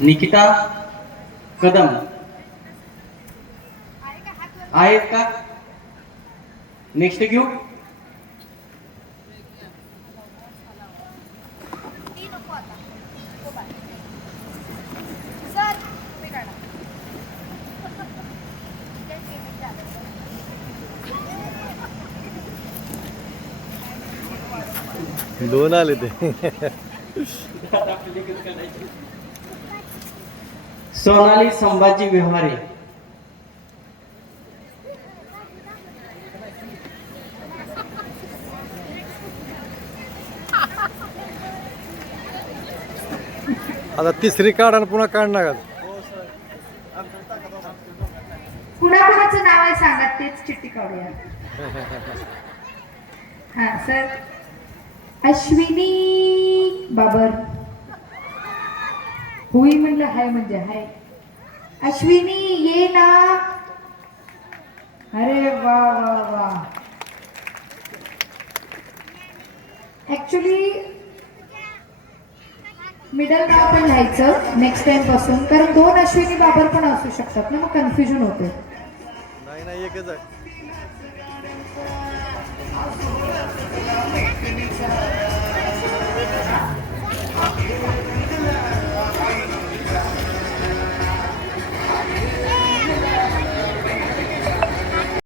निकिता कदम आहेत का? नेक्स्ट घेऊ. दोन आले ते. सोनाली संभाजी व्यवहारे. आता तिसरी काढ आणि पुन्हा काढणार का? कुणाकुणाचं नाव आहे सांगा, तेच चिठ्ठी काढूया. हा सर. अश्विनी बाबर. होई म्हणलं हाय म्हणजे हाय. अश्विनी ये ना. अरे वा वा वा. ऍक्च्युली मिडल नाव पण लिहायचं नेक्स्ट टाइम पासून, कारण दोन अश्विनी बाबर पण असू शकतात ना, मग कन्फ्युजन होते. नाही नाही, एकच आहे.